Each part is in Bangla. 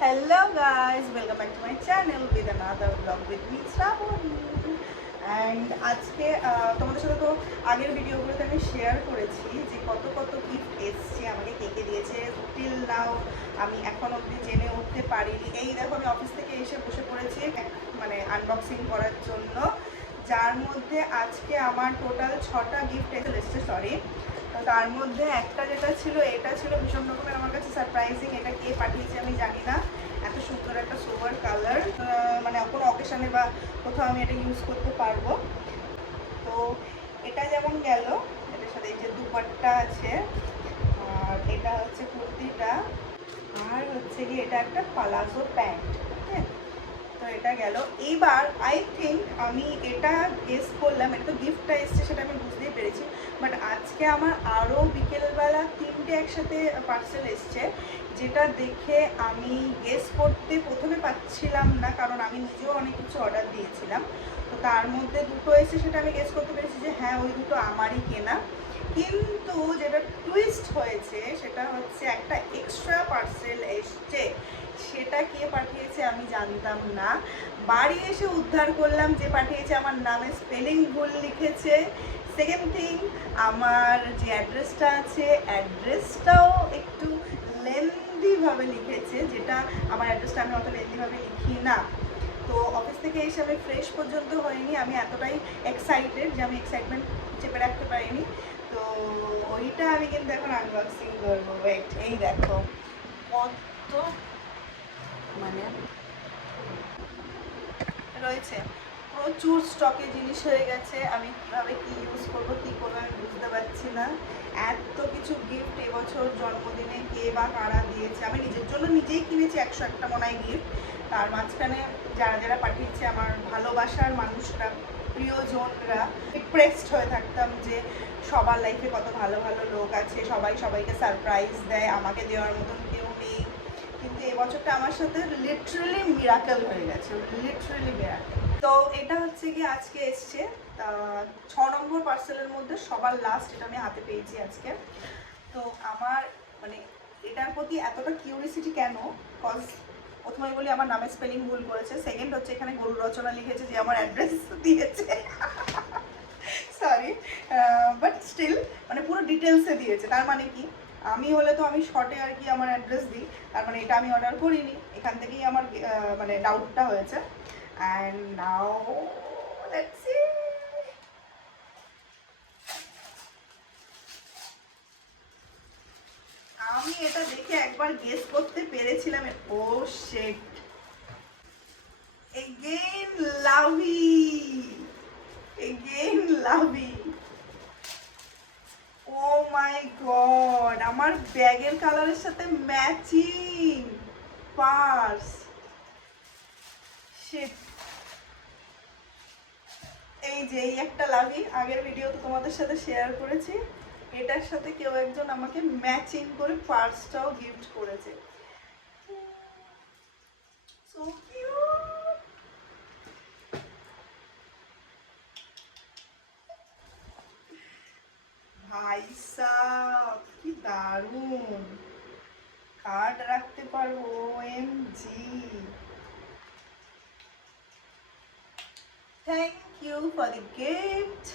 Hello guys, welcome back to my channel with another vlog with me Shravani. And আজকে তোমাদের সাথে তো আগের ভিডিওগুলোতে আমি শেয়ার করেছি যে কত কত গিফট এসছে আমাকে, কে কে দিয়েছে। টিল নাও আমি এখন অবধি জেনে উঠতে পারিনি। এই দেখো আমি অফিস থেকে এসে বসে পড়েছি মানে আনবক্সিং করার জন্য, যার মধ্যে আজকে আমার টোটাল 6টা গিফট এসেছে। সরি, তার মধ্যে একটা যেটা ছিল, এটা ছিল ভীষণ রকমের আমার কাছে সারপ্রাইজিং। এটা কে পাঠিয়েছে আমি জানি না। এত সুন্দর একটা সোভার কালার, মানে কোনো অকেশনে বা কোথাও আমি এটা ইউজ করতে পারবো। তো এটা যেমন গেল, এটার সাথে এই যে দুপাট্টা আছে, আর এটা হচ্ছে কুর্তিটা, আর হচ্ছে কি এটা একটা পালাজো প্যান্ট। হ্যাঁ, তো এটা গেল। এইবার আই থিঙ্ক আমি এটা গেস করলাম, এটা তো গিফটটা এসছে সেটা আমি বুঝতেই পেরেছি, বাট আজকে আমার আরও বিকেলবেলা 3টে একসাথে পার্সেল এসছে, যেটা দেখে আমি গেস করতে প্রথমে পাচ্ছিলাম না, কারণ আমি নিজেও অনেক কিছু অর্ডার দিয়েছিলাম। তো তার মধ্যে দুটো এসে সেটা আমি গেস করতে পেরেছি যে হ্যাঁ ওই দুটো আমারই কেনা। কিন্তু যেটা টুইস্ট হয়েছে সেটা হচ্ছে একটা এক্সট্রা পার্সেল এসছে, সেটা কে পাঠিয়েছে আমি জানতাম না। বাড়ি এসে উদ্ধার করলাম যে পাঠিয়েছে আমার নামে স্পেলিং ভুল লিখেছে। সেকেন্ড থিং, আমার যে অ্যাড্রেসটা আছে অ্যাড্রেসটাও একটু লেন্দিভাবে লিখেছে, যেটা আমার অ্যাড্রেসটা আমি অত লেন্দিভাবে লিখি না। তো অফিস থেকে এসে আমি ফ্রেশ পর্যন্ত হয়নি, আমি এতটাই এক্সাইটেড যে আমি এক্সাইটমেন্ট চেপে রাখতে পারিনি। তো ওইটা আমি কিন্তু এখন আনবক্সিং করবো। ওয়েট, এই দেখো কত মানে রয়েছে, প্রচুর স্টকে জিনিস হয়ে গেছে। আমি কীভাবে কী ইউজ করবো কী করবো আমি বুঝতে পারছি না। এত কিছু গিফট এবছর জন্মদিনে কে বা কারা দিয়েছে, আমি নিজের জন্য নিজেই কিনেছি 101টা মনে হয় গিফট। তার মাঝখানে যারা যারা পাঠিয়েছে আমার ভালোবাসার মানুষরা, প্রিয়জনরা, ডিপ্রেসড হয়ে থাকতাম যে সবার লাইফে কত ভালো ভালো লোক আছে, সবাই সবাইকে সারপ্রাইজ দেয়, আমাকে দেওয়ার মতন কেউ নেই। কিন্তু এবছরটা আমার সাথে লিটারালি মিরাকেল হয়ে গেছে, লিটারালি মিরাকেল। তো এটা হচ্ছে কি আজকে এসছে 6 নম্বর পার্সেলের মধ্যে সবার লাস্ট, এটা আমি হাতে পেয়েছি আজকে। তো আমার মানে এটার প্রতি এতটা কিউরিসিটি কেন, কজ প্রথমে বলি আমার নামের স্পেলিং ভুল করেছে, সেকেন্ড হচ্ছে এখানে গরু রচনা লিখেছে যে আমার অ্যাড্রেস দিয়েছে সরি, বাট স্টিল মানে পুরো ডিটেলসে দিয়েছে। তার মানে কি, আমি হলে তো আমি শর্টে আর কি আমার অ্যাড্রেস দিই, তার মানে এটা আমি অর্ডার করিনি। এখান থেকেই আমার মানে ডাউটটা হয়েছে। And now let's see. আমি এটা দেখে একবার গেস করতে পেরেছিলাম। ও শিট, এগেইন লাভি, এগেইন লাভি। ও মাই গড, আমার ব্যাগের কালারের সাথে ম্যাচিং পার্স। শিট, এই যে এই একটা লাভি আগের ভিডিওতে তোমাদের সাথে শেয়ার করেছি, এটার সাথে কেউ একজন আমাকে ম্যাচিং করে পার্সটাও গিফট করেছে। So cute. ভাই সাব কি দারুণ, কার্ড রাখতে পারবো, OMG। Thank you for the gift.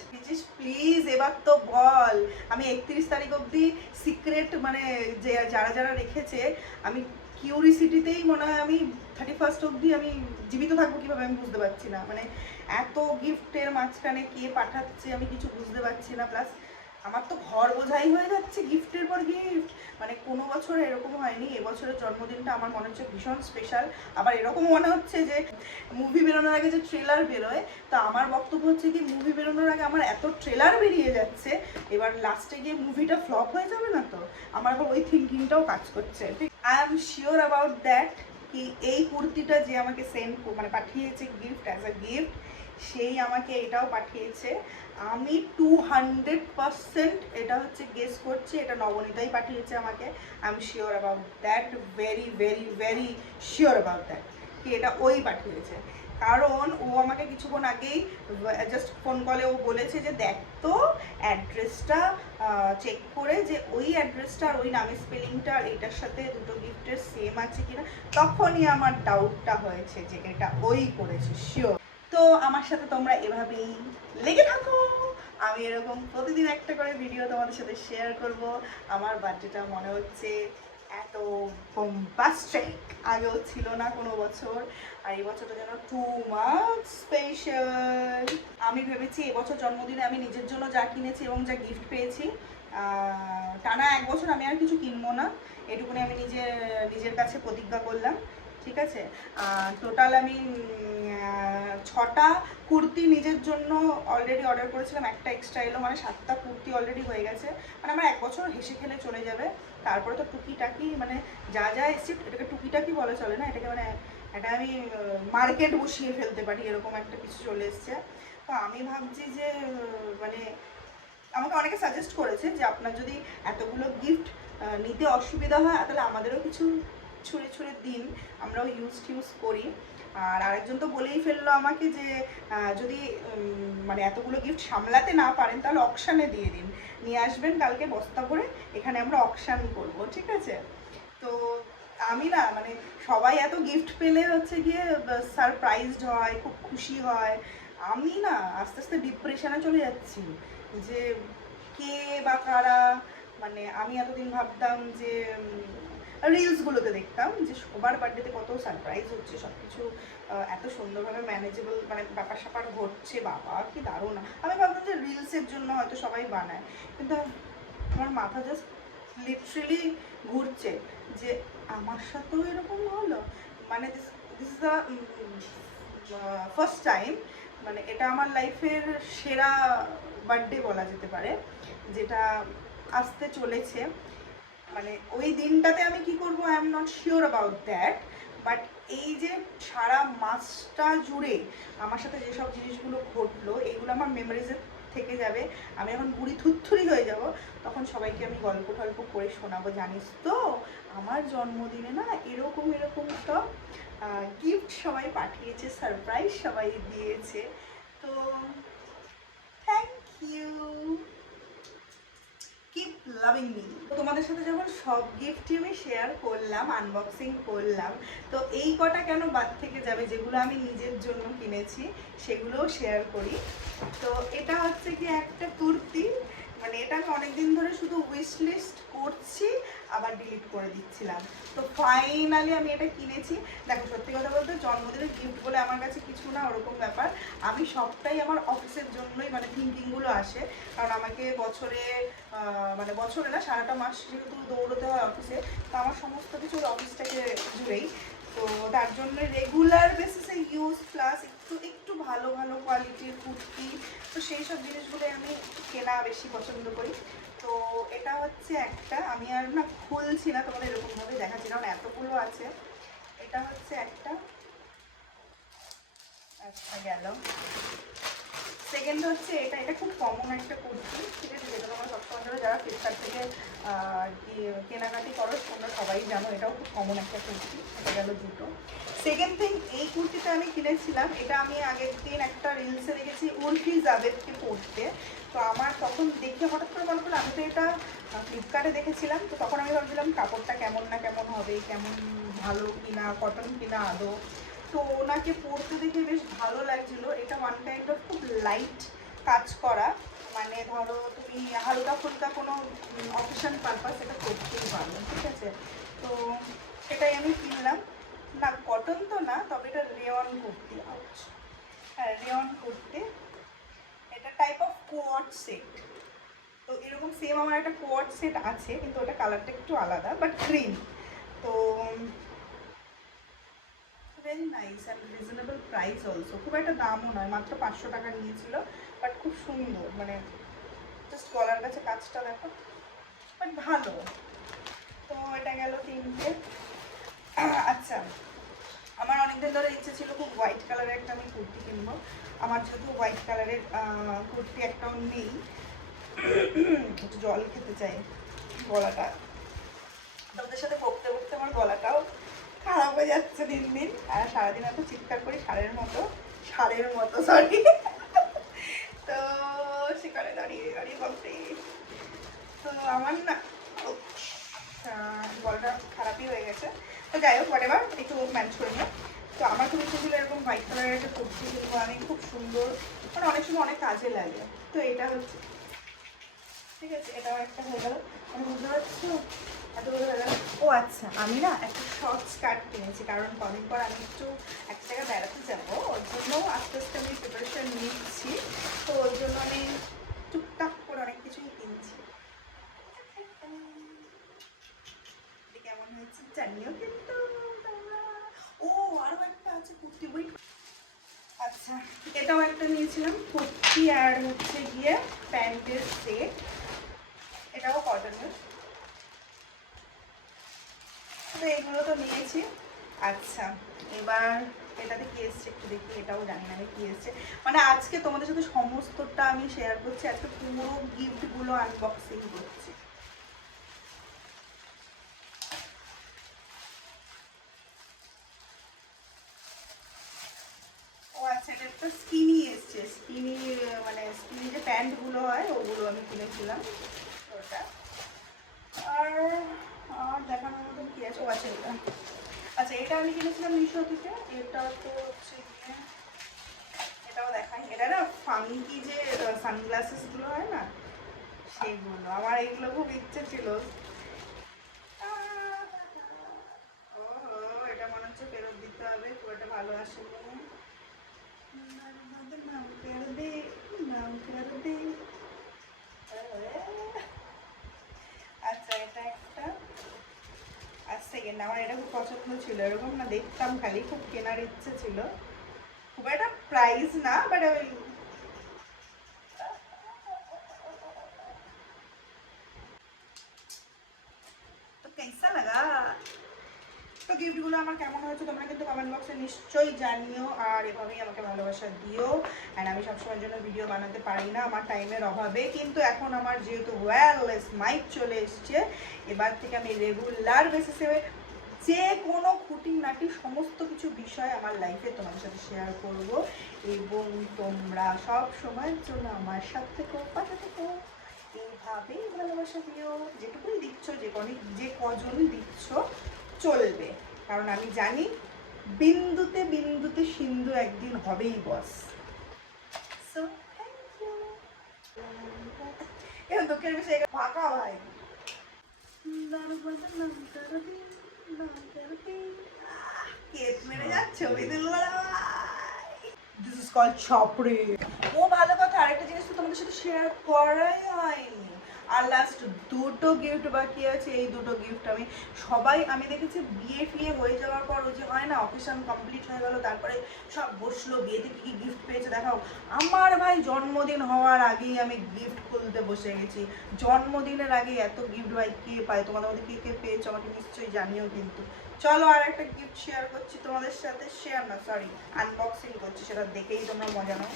Please এবার তো বল, আমি 31 তারিখ অবধি সিক্রেট মানে যে যারা যারা রেখেছে, আমি কিউরিসিটিতেই মনে হয় আমি 31st অবধি আমি জীবিত থাকবো কীভাবে আমি বুঝতে পারছি না। মানে এত গিফটের মাঝখানে কে পাঠাচ্ছে আমি কিছু বুঝতে পারছি না। প্লাস আমার তো ঘর বোঝাই হয়ে যাচ্ছে গিফটের পর গিফট। মানে কোনো বছর এরকম হয়নি, এবছরের জন্মদিনটা আমার মনে হচ্ছে ভীষণ স্পেশাল। আবার এরকম মনে হচ্ছে যে মুভি বেরোনোর আগে যে ট্রেলার বেরোয়, তো আমার বক্তব্য হচ্ছে কি মুভি বেরোনোর আগে আমার এত ট্রেলার বেরিয়ে যাচ্ছে, এবার লাস্টে গিয়ে মুভিটা ফ্লপ হয়ে যাবে না তো, আমার এখন ওই থিঙ্কিংটাও কাজ করছে। I am sure about that কি এই কুর্তিটা যে আমাকে সেন্ড মানে পাঠিয়েছে গিফট অ্যাজ আ গিফট, সেই আমাকে এটাও পাঠিয়েছে। আমি 200% এটা হচ্ছে গেস করছি এটা নবনীতাই পাঠিয়েছে আমাকে। I am sure about that, very very very sure about that কি এটা ওই পাঠিয়েছে। কারণ ও আমাকে কিছুক্ষণ আগেই জাস্ট ফোন কলে ও বলেছে যে দেখ তো অ্যাড্রেসটা চেক করে যে ওই অ্যাড্রেসটা আর ওই নামের স্পেলিংটা আর এটার সাথে দুটো গিফটের সেম আছে কিনা। তখনই আমার ডাউটটা হয়েছে যে এটা ওই করেছে শিওর। তো আমার সাথে তোমরা এভাবেই লেগে থাকো, আমি এরকম প্রতিদিন একটা করে ভিডিও তোমাদের সাথে শেয়ার করব। আমার বার্থডেটা মনে হচ্ছে এত বোম্বাস্টিক আগেও ছিল না কোনো বছর, আর এই বছরটা যেন টু মাচ স্পেশাল। আমি ভেবেছি এবছর জন্মদিনে আমি নিজের জন্য যা কিনেছি এবং যা গিফট পেয়েছি, টানা 1 বছর আমি আর কিছু কিনবো না, এটুকুনি আমি নিজের কাছে প্রতিজ্ঞা করলাম। ঠিক আছে, টোটাল আমি 6টা কুর্তি নিজের জন্য অলরেডি অর্ডার করেছিলাম, একটা এক্সট্রা এলো, মানে 7টা কুর্তি অলরেডি হয়ে গেছে। মানে আমার 1 বছর হেসে খেলে চলে যাবে। তারপরে তো টুকিটাকি মানে যা যা এসছে, এটাকে টুকিটাকি বলে চলে না, এটাকে মানে এটা আমি মার্কেট বসিয়ে ফেলতে পারি, এরকম একটা কিছু চলে এসছে। তো আমি ভাবছি যে মানে আমাকে অনেকে সাজেস্ট করেছে যে আপনার যদি এতগুলো গিফট নিতে অসুবিধা হয় তাহলে আমাদেরও কিছু ছুঁড়ে ছুঁড়ে দিন, আমরাও ইউজ করি। আর আরেকজন তো বলেই ফেললো আমাকে যে যদি মানে এতগুলো গিফট সামলাতে না পারেন তাহলে অকশানে দিয়ে দিন, নিয়ে আসবেন কালকে বস্তা করে, এখানে আমরা অকশান করব। ঠিক আছে, তো আমি না মানে সবাই এত গিফট পেলে হচ্ছে গিয়ে সারপ্রাইজড হয়, খুব খুশি হয়। আমি না আস্তে আস্তে ডিপ্রেশনে চলে যাচ্ছি যে কে বা কারা, মানে আমি এতদিন ভাবতাম যে রিলসগুলোতে দেখতাম যে সবার বার্থডেতে কত সারপ্রাইজ হচ্ছে, সব কিছু এত সুন্দরভাবে ম্যানেজেবল, মানে ব্যাপার স্যাপার ঘটছে, বাবা কি দারুণ। আমি ভাবতাম যে রিলসের জন্য হয়তো সবাই বানায়, কিন্তু আমার মাথা জাস্ট লিটারেলি ঘুরছে যে আমার সাথেও এরকম হলো। মানে this is the first time, মানে এটা আমার লাইফের সেরা বার্থডে বলা যেতে পারে যেটা আসতে চলেছে। মানে ওই দিনটাতে আমি কি করব I am not sure about that, but এই যে সারা মাসটা জুড়ে আমার সাথে যেসব জিনিসগুলো ঘটলো এইগুলো আমার মেমোরিজে থেকে যাবে। আমি এখন বুড়ি থুরথুরি হয়ে যাব, তখন সবাইকে আমি গল্প টল্প করে শোনাবো, জানিস তো আমার জন্মদিনে না এরকম এরকম সব গিফট সবাই পাঠিয়েছে, সারপ্রাইজ সবাই দিয়েছে। তো thank you, keep loving me. তোমাদের সাথে যখন সব গিফটই আমি শেয়ার করলাম, আনবক্সিং করলাম, তো এই কটা কেন বাদ থেকে যাবে যেগুলো আমি নিজের জন্য কিনেছি সেগুলোও শেয়ার করি। তো এটা হচ্ছে কি একটা কুর্তি, মানে এটা আমি অনেকদিন ধরে শুধু উইশ লিস্ট করছি আবার ডিলিট করে দিচ্ছিলাম, তো ফাইনালি আমি এটা কিনেছি। দেখো সত্যি কথা বলতে জন্মদিনের গিফট বলে আমার কাছে কিছু না ওরকম ব্যাপার, আমি সবটাই আমার অফিসের জন্যই মানে থিঙ্কিংগুলো আসে। কারণ আমাকে বছরে মানে বছরে না সারাটা মাস যেহেতু দৌড়তে হয় অফিসে, তো আমার সমস্ত কিছু অফিসটাকে জুড়েই, তো তার জন্য রেগুলার বেসিসে ইউজ প্লাস একটু একটু ভালো ভালো কোয়ালিটির কুর্তি, তো সেই সব জিনিসগুলোই আমি কেনা বেশি পছন্দ করি। তো এটা হচ্ছে একটা, আমি আর না খুলছি না, তোমাদের এরকমভাবে দেখাচ্ছি কারণ এতগুলো আছে। এটা হচ্ছে একটা, আচ্ছা গেল। সেকেন্ড হচ্ছে এটা, এটা খুব কমন একটা কুর্তি, ঠিক আছে, যেটা তোমরা সবসময় ধরো যারা ফ্লিপকার্ট থেকে কেনাকাটি করো তোমরা সবাই জানো, এটাও খুব কমন একটা কুর্তি। এটা গেল দুটো। সেকেন্ড থিং, এই কুর্তিটা আমি কিনেছিলাম, এটা আমি আগের দিন একটা রিলসে দেখেছি উর্ফি জাভেদকে পরতে, তো আমার তখন দেখে হঠাৎ করে মনে করলো আমি তো এটা ফ্লিপকার্টে দেখেছিলাম, তো তখন আমি ভাবছিলাম কাপড়টা কেমন না কেমন হবে, কেমন ভালো কিনা, কটন কিনা আদৌ। তো ওনাকে পরতে দেখে বেশ ভালো লাগছিলো। এটা ওয়ান কাইন্ড অফ খুব লাইট কাজ করা, মানে ধরো তুমি হালকা ফুলকা কোনো অকেশন পারপাস এটা করতেই পারো, ঠিক আছে। তো এটাই আমি কিনলাম, না কটন তো না, তবে এটা রেয়ন কুর্তি, হ্যাঁ রেয়ন কুর্তি। এটা টাইপ অফ কোয়ার্ড সেট, তো এরকম সেম আমার একটা কোয়ার্ড সেট আছে কিন্তু ওটা কালারটা একটু আলাদা বাট ক্রিম। তো very nice and reasonable price also, খুব একটা দামও নয়, মাত্র 500 টাকা নিয়েছিল, বাট খুব সুন্দর, মানে জাস্ট গলার কাছে কাজটা দেখো, বাট ভালো। তো এটা গেল তিনটে। আচ্ছা, আমার অনেকদিন ধরে ইচ্ছে ছিল খুব হোয়াইট কালারের একটা আমি কুর্তি কিনবো, আমার যেহেতু হোয়াইট কালারের কুর্তি একটাও নেই, একটু জল খেতে চাই, গলাটা ওদের সাথে বকতে বকতে আমার গলাটাও খারাপ হয়ে যাচ্ছে দিন দিন। আর সারাদিন এত চিৎকার করি ষাঁড়ের মতো সরি। তো সেখানে দাঁড়িয়ে দাঁড়িয়ে বলতে তো আমার না গলাটা খারাপই হয়ে গেছে। তো যাই হোক এবার একটু ম্যানেজ করে নিও। তো আমার খুব ইচ্ছে ছিল এরকম হোয়াইট কালারের একটা কুর্তি কিনবো আমি, খুব সুন্দর, মানে অনেক সময় অনেক কাজে লাগে। তো এটা হচ্ছে ঠিক আছে, এটাও একটা হয়ে গেল। আমি বুঝতে পারছো এতগুলো হয়ে গেল। ও আচ্ছা, আমি না একটা শর্ট স্কার্ট কিনেছি, কারণ কদিন পর আমি একটু এক জায়গায় বেড়াতে যাবো, ওর জন্য আস্তে আস্তে আমি প্রিপারেশন নিচ্ছি। তো ওর জন্য আমি টুকটাক করে অনেক কিছুই কিনছি। কেমন হয়েছে জানিও কিন্তু তোমরা। ও আরো একটা আছে কুর্তি, ওই আচ্ছা এটাও একটা নিয়েছিলাম কুর্তি আর হচ্ছে গিয়ে প্যান্টের সেট, এটাও কটনের। তো এগুলো তো নিয়েছি। আচ্ছা এবার এটাতে কি এসছে একটু দেখি, এটাও জানি না আমি কি এসছে। মানে আজকে তোমাদের সাথে সমস্তটা আমি শেয়ার করছি, আজকে পুরো গিফটগুলো আনবক্সিং করছি। ও আচ্ছা, এটা একটা স্কিনি এসছে, স্কিনি মানে স্কিনি যে প্যান্টগুলো হয় ওগুলো আমি কিনেছিলাম ওটা। আর আর দেখানোর মতন কি আছে, ও আচ্ছা এটা, আচ্ছা এটা আমি কিনেছিলাম মিশো থেকে। এটা তো হচ্ছে এটাও দেখাই, এটা না ফাঙ্কি যে সানগ্লাসেসগুলো হয় না সেইগুলো, আমার এইগুলো খুব ইচ্ছে ছিল। ওহো, এটা মনে হচ্ছে ফেরত দিতে হবে, খুব একটা ভালো আসেনি। নাম ফেরত দে, নাম ফেরত দে। আচ্ছা এটা একটা, আর সেকেন্ড আমার এটা খুব পছন্দ ছিল, এরকম না দেখতাম খালি, খুব কেনার ইচ্ছে ছিল। খুব একটা প্রাইস না, বাট ওই তো কেসা লাগা। তো গিফটগুলো আমার কেমন হয়েছে তোমরা কিন্তু কমেন্ট বক্সে নিশ্চয়ই জানিও, আর এভাবেই আমাকে ভালোবাসা দিও। অ্যান্ড আমি সবসময়ের জন্য ভিডিও বানাতে পারি না আমার টাইমের অভাবে, কিন্তু এখন আমার যেহেতু ওয়্যারলেস মাইক চলে এসছে, এবার থেকে আমি রেগুলার বেসিসে যে কোনো খুঁটিনাটি সমস্ত কিছু বিষয় আমার লাইফে তোমাদের সাথে শেয়ার করব, এবং তোমরা সব সময়ের জন্য আমার সাথে থেকো, পাশে থেকো। এইভাবেই ভালোবাসা দিও, যেটুকুই দিচ্ছ, যে কজন দিচ্ছ চলবে, কারণ আমি জানি বিন্দুতে বিন্দুতে সিন্ধু একদিন হবেই বস। So thank you. এখন দুঃখের বিষয় ফাঁকা ভাই। কেস মেরে যাচ্ছে দিস ইজ কল্ড চপড়ি। ও ভালো কথা, আরেকটা জিনিস তো তোমাদের সাথে শেয়ার করাই হয়নি। আর লাস্ট দুটো গিফট বাকি আছে, এই দুটো গিফট আমি দেখেছি বিয়ে ফিয়ে হয়ে যাওয়ার পর ওই যে হয় না অকেশন কমপ্লিট হয়ে গেল, তারপরে সব বসলো বিয়েতে কি কি গিফট পেয়েছে দেখাও। আমার ভাই জন্মদিন হওয়ার আগেই আমি গিফট খুলতে বসে গেছি। জন্মদিনের আগে এত গিফট ভাই কে পায়? তোমাদের মধ্যে কে কে পেয়েছো আমাকে নিশ্চয়ই জানিও কিন্তু। চলো আর একটা গিফট শেয়ার করছি তোমাদের সাথে, শেয়ার না সরি আনবক্সিং করছি, সেটা দেখেই তোমরা মজা নাও।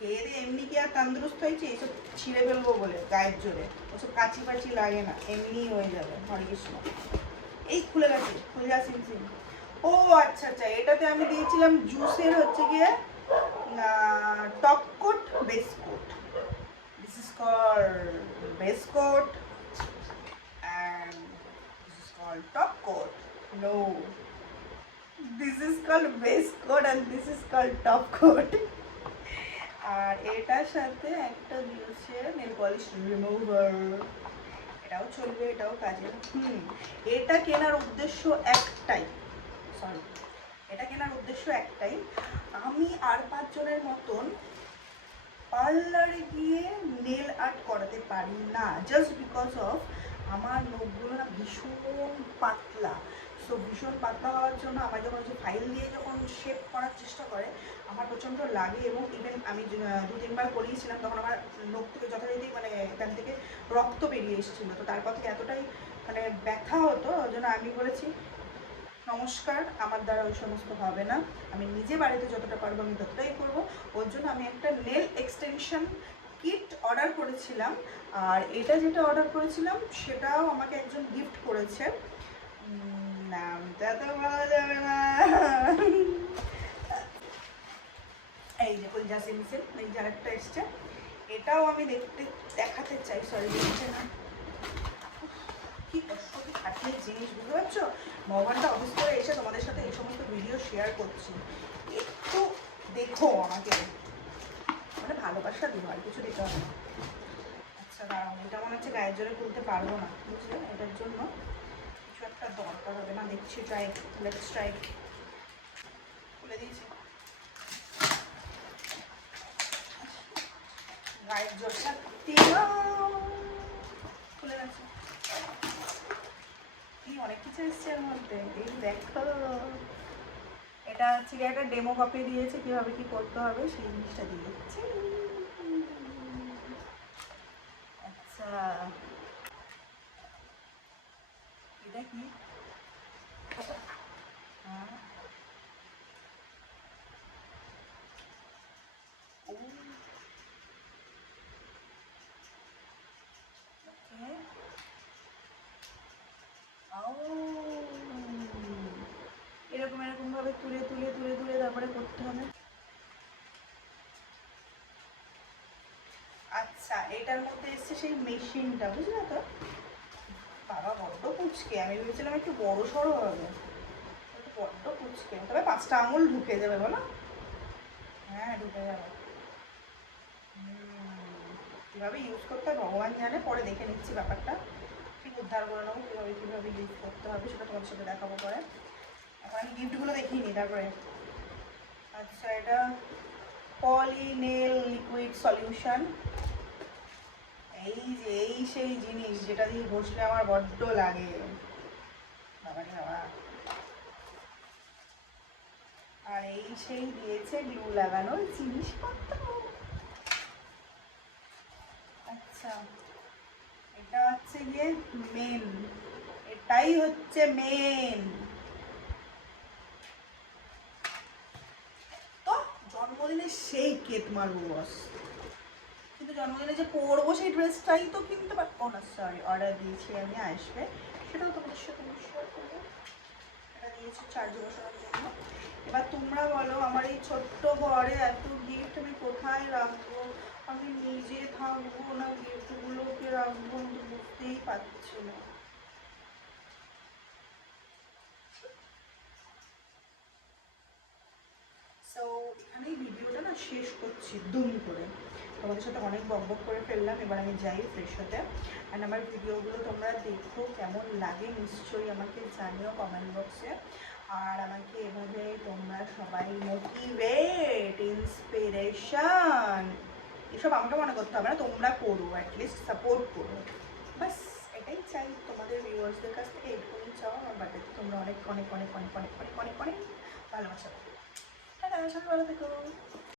খেয়ে দিয়ে এমনি কি আর তন্দুরুস্ত হয়েছে এইসব ছিঁড়ে ফেলবো বলে গায়ের জোরে? ওসব কাচি পাচি লাগে না, এমনিই হয়ে যাবে। হরে কৃষ্ণ। এই খুলে গেছে, খুলে যা সিম। ও আচ্ছা আচ্ছা, এটাতে আমি দিয়েছিলাম জুসের হচ্ছে গিয়ে top coat base coat. This is called base coat and this is called top coat. No, this is called base coat and this is called top coat. আর এটার সাথে একটা দিয়েছে নেল পলিশ রিমুভার, এটাও চলবে, এটাও কাজে। এটা কেনার উদ্দেশ্য একটাই, সরি এটা কেনার উদ্দেশ্য একটাই, আমি আর 5 জনের মতন পার্লারে গিয়ে নেল আর্ট করাতে পারি না, জাস্ট বিকজ অফ আমার নখগুলো না ভীষণ পাতলা। সো ভীষণ পাতলা হওয়ার জন্য আমার যখন যে ফাইল দিয়ে যখন শেপ করার চেষ্টা করে আমার প্রচণ্ড লাগে, এবং ইভেন আমি 2-3 বার করিয়েছিলাম তখন আমার নখ থেকে যথারীতি মানে এখান থেকে রক্ত বেরিয়ে এসেছিলো। তো তারপর থেকে এতটাই মানে ব্যথা হতো, ওই জন্য আমি বলেছি নমস্কার, আমার দ্বারা ওই সমস্ত হবে না, আমি নিজে বাড়িতে যতটা পারবো আমি ততটাই করবো। ওর জন্য আমি একটা নেল এক্সটেনশন কিট অর্ডার করেছিলাম, আর এটা যেটা অর্ডার করেছিলাম সেটাও আমাকে একজন গিফট করেছে। নামটা তো বলা যাবে না। এই যে কলজা সিমসিম, এই যে আরেকটা এসছে, এটাও আমি দেখাতে চাই। সরি, দেখছে না, কি কষ্ট, কি খাটনির জিনিস, বুঝতে পারছো? 9 ঘন্টা অফিস করে এসে তোমাদের সাথে এই সমস্ত ভিডিও শেয়ার করছি, একটু দেখো আমাকে, মানে ভালোবাসা দিও, আর কিছু দিতে হবে না। আচ্ছা দাঁড়াও, এটা মনে হচ্ছে গায়ের জোরে খুলতে পারবো না, বুঝলে? এটার জন্য কিছু একটা দরকার হবে না, দেখছি। Try, let's try. খুলে দিয়েছি, গায়ের জোরটা দিলাম, খুলে গেছে। কি অনেক কিছু এসছে এর মধ্যে, এই দেখো। এটা হচ্ছে কি, একটা ডেমো কপি দিয়েছে, কিভাবে কি করতে হবে সেই জিনিসটা দিয়েছে। আচ্ছা, এটা কি? হ্যাঁ, ও, ওকে, ও, এরকম এরকম ভাবে তুলে তুলে তুলে তুলে তারপরে করতে হবে। আচ্ছা, এটার মধ্যে এসছে সেই মেশিনটা, বুঝলে তো? বাবা বড্ড কুচকে, আমি ভেবেছিলাম একটু বড় সড়ো হবে, একটু বড্ড কুচকে। তবে 5টা আঙুল ঢুকে যাবে বলো? হ্যাঁ, ঢুকে যাবে। কীভাবে ইউজ করতে হয় ভগবান জানে, পরে দেখে নিচ্ছি ব্যাপারটা, ঠিক উদ্ধার করে নেবো কীভাবে কীভাবে ইউজ করতে হবে, সেটা তোমার সাথে দেখাবো পরে। এখন আমি গিফটগুলো দেখিয়ে নিই তারপরে। আচ্ছা, এটা পলিনেল লিকুইড সলিউশন। এই যে এই সেই জিনিস যেটা দিয়ে বসলে আমার বড্ড লাগে, বাবা রে বাবা। আর এই সেই দিয়েছে গ্লু লাগানোর জিনিসপত্র। আচ্ছা, এটা হচ্ছে গিয়ে মেন, এটাই হচ্ছে মেন। তো জন্মদিনে সেই কেক মারবো বস, কিন্তু জন্মদিনে যে পরবো সেই ড্রেসটাই তো কিনতে পারবো না। সরি, অর্ডার দিয়েছি আমি, আসবে, সেটাও তোমাদের সাথে শেয়ার করবো। এটা দিয়েছি চার্জ বসানোর জন্য। এবার তোমরা বলো, আমার এই ছোট্ট ঘরে এত গিফট আমি কোথায় রাখবো? আমি নিজে থাকবো না গিফটগুলোকে রাখবো, আমি তো বুঝতেই পারছি না। সো এখানেই ভিডিওটা না শেষ করছি দুম করে। তোমাদের সাথে অনেক বকবক করে ফেললাম, এবার আমি যাই ফ্রেশ হতে। অ্যান্ড আমার ভিডিওগুলো তোমরা দেখো, কেমন লাগে নিশ্চয়ই আমাকে জানিও কমেন্ট বক্সে। আর আমাকে এভাবে তোমরা সবাই মোটিভেট, ইন্সপিরেশন, এসব আমাকে মনে করতে হবে না, তোমরা করো, অ্যাটলিস্ট সাপোর্ট করো, বাস এটাই চাই তোমাদের ভিউয়ার্সদের কাছ থেকে, এইটুকুই চাও আমার বাড়িতে। তোমরা অনেক অনেক অনেক অনেক অনেক অনেক অনেক অনেক ভালোবাসা। টাটা, সবাই ভালো থেকো।